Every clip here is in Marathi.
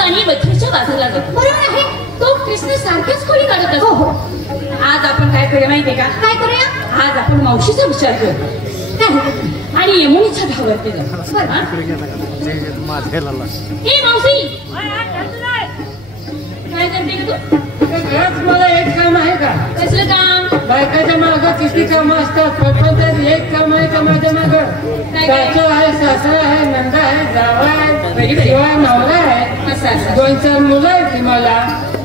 आणि मथुरेच्या बाजूला जातो. बरोबर आहे. तो कृष्ण सारखेच खोली काढत असतो. हो. आज आपण काय करूया माहितीये का? काय करूया? आज आपण मावशीचा विचार करू आणि यमुनेच्या धावरती जाऊ. हे मावशी काय करते का तू? मला एक काम आहे का? कसलं काम? बायकाच्या मागं किती काम असतात पण त्यात एक काम आहे का माझ्या मागं? सासू आहे, सासरा आहे, नंदा आहे, जावा आहे, शिवाय नवरा आहे. असं असं 2-4 मुलं आहेत मला.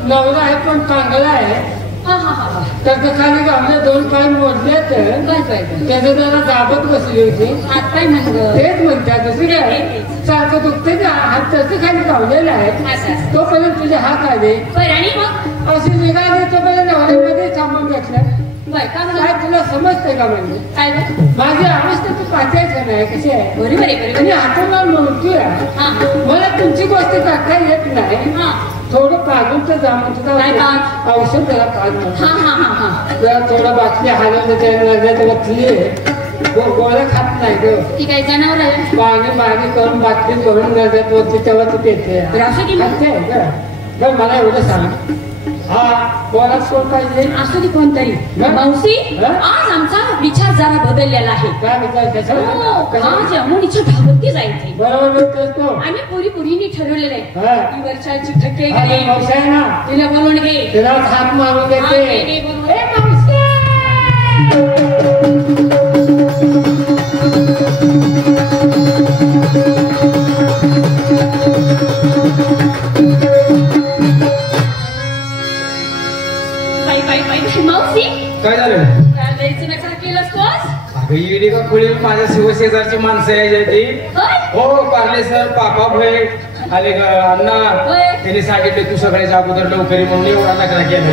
नवरा आहे पण चांगला आहे. त्याचं खाली गावले 2 पाय मोडले तर त्याचं जरा दाबत बसली होती. हात पाय म्हणतो तेच म्हणतात दुसरी काय सारखं दुखते का हात त्याचं खाली गावलेला आहे. तोपर्यंत तुझे हात आले आणि मग अशी निघाली तोपर्यंत नवऱ्यामध्ये थांबून घेतलं. काय तुला समजते का? म्हणजे काय माझी अवस्था तू पाहतायच नाही कशी आहे. बरोबर आहे. आणि हाताला म्हणतोय मला तुमची गोष्ट टाकता येत नाही. थोडं पाजून तर जा म्हणतो औषध जरा पाज जरा थोडं बाटली हलवलं त्याला क्लिअर गोळ्या खात नाही ग. ती काय जनावर आहे? पाणी करून बाटली भरून नजर वरती तेव्हा ती पेते. मला एवढं सांग हा कोणाला सोड पाहिजे असू दे कोणतरी. मावशी आज आमचा विचार जरा बदललेला आहे. काय विचार? आज यमुनेच्या धावरती जायचंय. बरोबर. आम्ही पुरीने ठरवलेलं आहे. वरच्याची ठक्के ना तिला बोलून घे. तिला हात मारून देते. मावशी काय झालं? जायचं नका केलंस तोच? इडी का खोली माझ्या शिवशेजारची माणसं यायची. हो पार्ले सर पापा भय आणि अण्णा त्यांनी सांगितले तू सगळ्याच्या अगोदर लवकरी म्हणून एवढा नकरा केला.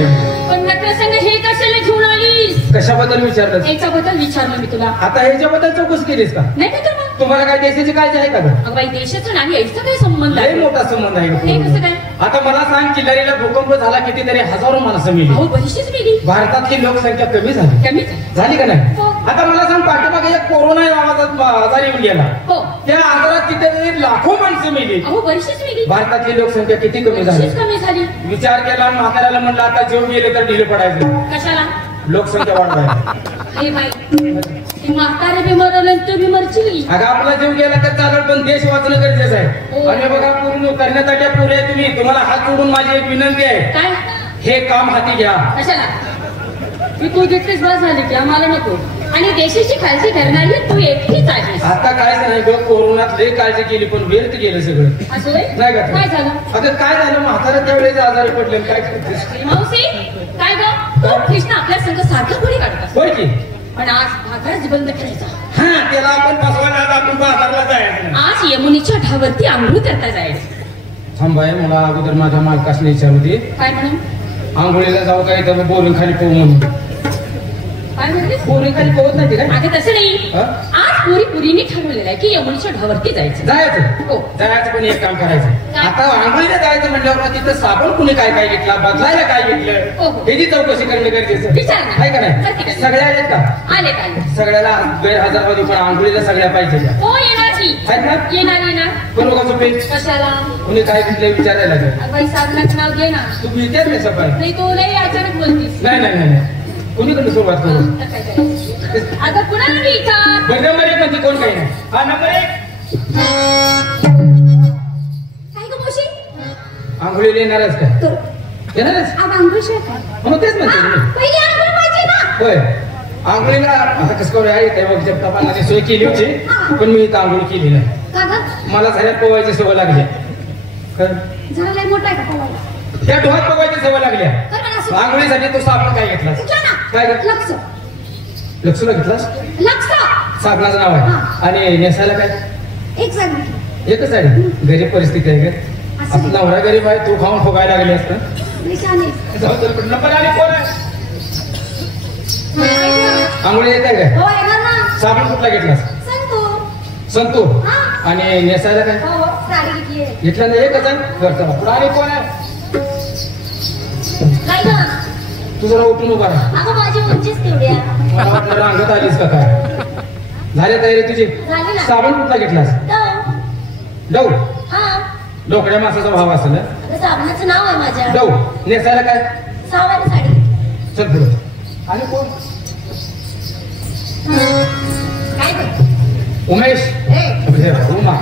पण नकरासंग हे कशाला घेऊन आलीस? कशाबद्दल विचारलं? याच्याबद्दल विचारलं मी तुला. आता ह्याच्याबद्दल चौकशी केलीस का? नाही तर मग तुम्हाला काय देशाची काळजी आहे का? बाई देशाचं नाही यायचा काय संबंध आहे? मोठा संबंध आहे. हे कसं काय? आता मला सांग किल्लारीला भूकंप झाला कितीतरी हजारो माणसं मेली. बरीचशीच मेली. भारतातली लोकसंख्या कमी झाली का नाही? आता मला सांग पाठीमागे एक कोरोना नावाचा आजार येऊन गेला. त्या आजारात कितीतरी लाखो माणसं मेली. बरीचशीच मेली. भारतातली लोकसंख्या किती कमी झाली. विचार केला म्हाताऱ्याला म्हणलं आता जेव गेले तर ढिले पडायचं. कशाला? लोकसंख्या वाढवायला. हे बाई म्हातारे बी मरल तू बी मरची. अगं आपला जीव गेला तर चालेल पण देश वाचणं गरजेचं आहे. आणि बघा पूर्ण करण्यासाठी पुरे तुम्हाला हात जोडून माझी एक विनंती आहे. काय? हे काम हाती घ्या. कशाला? मी तू घेतलीस बस झाली की आम्हाला नको. आणि देशाची काळजी करणारी तू एकटीच आहेस. आता काय नाही ग कोरोनात लय काळजी केली पण व्यर्थ गेलं सगळं. असं नाही का? काय झालं? अगं काय झालं म्हातारा त्यावेळेस आजारी पडले काय करतेस? मावशी काय ग? तो कृष्ण आपल्या संघ सारखं खोली काढतात. होय की? पण आज बाजारच बंद करायचा. हा त्याला आपण बसवायला आपण बाजारला जायचं. आज यमुनेच्या ढावरती आंघोळ करता जायचं. थांबाय मला अगोदर माझ्या मालकासने विचारली काय म्हणून? आंघोळीला जाऊ काय तर बोलून खाली पोहू म्हणून. काय म्हणते? पोरी खाली पोहत नाही काय? अगं तसं नाही. आज पुरीने ठरवलेलं आहे की यमुनेच्या ढावरती जायचं. हो जायचं पण एक काम करायचं. आता आंघोळीला जायचं म्हटल्यावर तिथं साबण कुणी काय काय घेतला बदलायला काय घेतलं ह्याची चौकशी करणं गरजेचं विचार आहे का नाही? सगळ्या आलेत का? आले सगळ्याला गैरहजर पण आंघोळीला सगळ्या पाहिजे. हो येणार की आहेत ना? येणार. बरोबर झोपे कशाला? कुणी काय घेतलं विचारायला बाई साबणाचं नाव घे ना. तू विचार नाही सकाळी. नाही तू लई अचानक बोलतीस. नाही कुणीकडे सुरुवात करू? आता कुणाला विचार? नंबर 1 म्हणजे कोण काही नाही. हा नंबर 1 काय ग मावशी? आंघोळीला येणारच का? येणारच म्हणून तेच म्हणते. होय आंघोळीला आता कसं करू आहे तेव्हा जगतापाला सोय केली होती पण मी इथं आंघोळ केली नाही. मला झाल्यात पोवायची सवय लागली. त्या डोहात पोवायची सवय लागली. आंघोळीसाठी तो साबण काय घेतलास? काय लक्ष्ला घेतलास? साबणाचं नाव आहे. आणि नेसायला काय? एकच साडी. गरीब परिस्थिती आहे का? आपला नवरा गरीब आहे तू खाऊन फुगायला लागली असतं. आंघोळी येत आहे काय? साबण कुठला घेतलास? संतू. आणि नेसायला काय घेतला? नाही एकच आहे. घरचा आणि कोण आहे? तुझं उठून उभा राहा. मला वाटलं रांगत आलीस का काय? झाली तयारी तुझी? साबण कुठला घेतलास? डव. डोकड्या मासाचा भाव असेल ना? साबणाचं नाव आहे माझ्या. डव. नेसायला काय? सावारी साडी. चल पुढे. आणि कोण? काय गं? उमेश. उमा.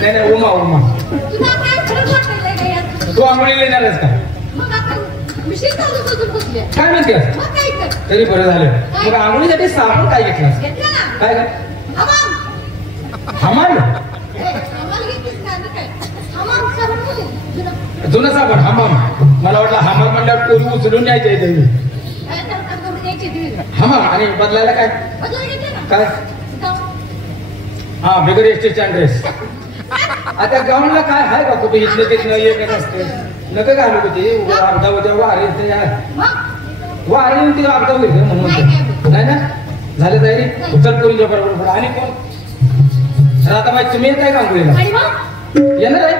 नाही उमा. तुला काय फरक वाटतंय का यात? तू आंघोळीला येणारच का? मग आता मिशीन चालू करून बसले. काय म्हणतेस? मग काय कर? तरी बरं झालं. मग आंघोळीसाठी साबण काय घेतलास? घेतलं ना? काय काय? हमाम. हमाल. हमाल घेतलीस ना? आता काय? हमाम साबण कुठे? जुनं. जुनं साबण हमाम. मला वाटलं हमाल म्हणल्यावर कोणी उचलून न्यायचं आहे तुम्ही. काय तर करून द्यायची ती. हमाम. आणि बदलायला काय? बदलून घेतलं ना? काय? जाऊ. हा बिगर एसटीचा ड्रेस. आता गाऊनला काय आहे का कुठे इथलं तिथलं एकच असते. नका घालू होती अर्धा उद्या वारी मग? वारी ती अर्धा होईल म्हणून नाही ना झाले तयारी उत्तर करून बरोबर. आणि कोण? आता माहिती तुम्ही येत आहे का आंघोळीला? आणि मग? येणार आहे.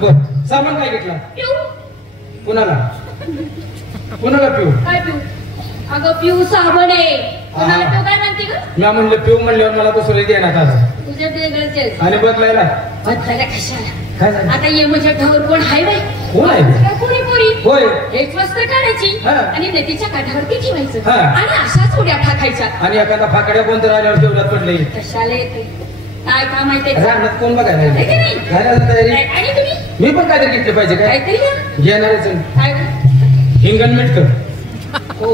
बर सामान काय घेतला? पिऊ. कुणाला पिऊ? काय पिऊ? अगं पिऊ साबण आहे. कोणाला पिऊ काय म्हणते ग? मी म्हणलं पिऊ म्हणल्यावर मला तो सोरे देण्यात आला. तुझ्या वेगळंच आहे. आणि बदलायला बदलायला कशाला? काय झालं? आता ये म्हणजे ढवर कोण हाय बाई? कोण आहे? पुरी पुरी. होय. एक वस्त्र काढायची हा. आणि नदीच्या काठावरती ठेवायचं हा. आणि अशाच उड्या टाकायच्या. आणि एखादा फाकड्या कोणतं राहिल्यावर तेवढ्यात पडले कशाला येते? काय काम माहितीये? राहण्यात कोण बघायला आहे की नाही? घालायला तयारी. आणि तुम्ही मी पण काहीतरी घेतलं पाहिजे काय? काहीतरी घ्या. घेणारच काय? हिंगण मीठ कर. हो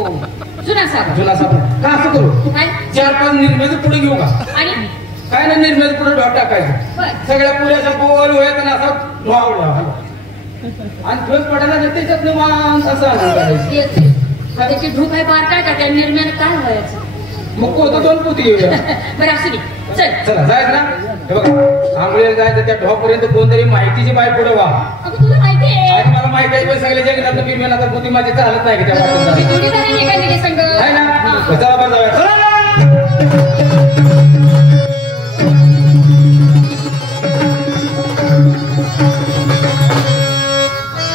जुना साबण. जुना साबण का असं करू? काय? 4-5 निर्म्याचं पुढे घेऊ का? आणि काय ना निर्म्याचं पुढे ढॉट टाकायचं. बर. सगळ्या पुऱ्याचा गोल व्हायचा ना असा ढॉवला आणि दिवस पडायला तर त्याच्यात निवांत असं आणून करायचं. येते. त्याची धूप आहे बार काय का त्या निर्म्यानं काय व्हायचं? मग कोणतं 2 पोती घेऊया. बरं असू दे. चल. चला जायचं ना. हे बघा आंघोळीला जायचं त्या ढॉपर्यंत कोणतरी माहितीची बाय पुढे व्हा. अगं तुला माहिती आहे आणि मला माहिती आहे पण सगळ्या जगण्यात निर्म्याला तर पोती माझी चालत नाही की त्या वाटेत. जोडीदाराने निघालेली संघ आहे ना. हा. चला बरं जाऊया. चला.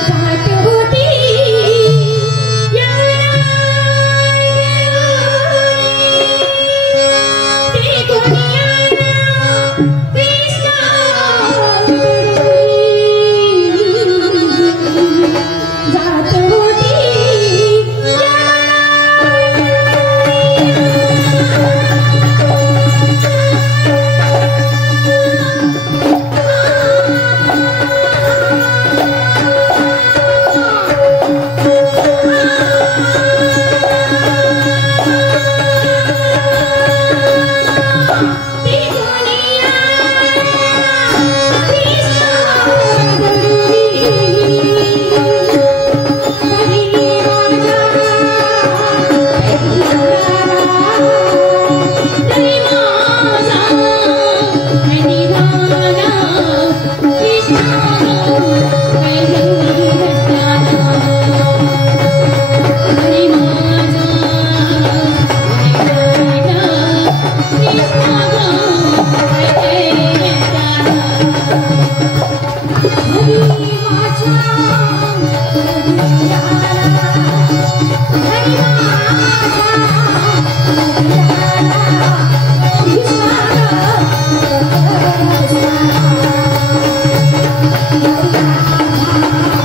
जात होती ती दुनिया कृष्णा जात होती Thank you.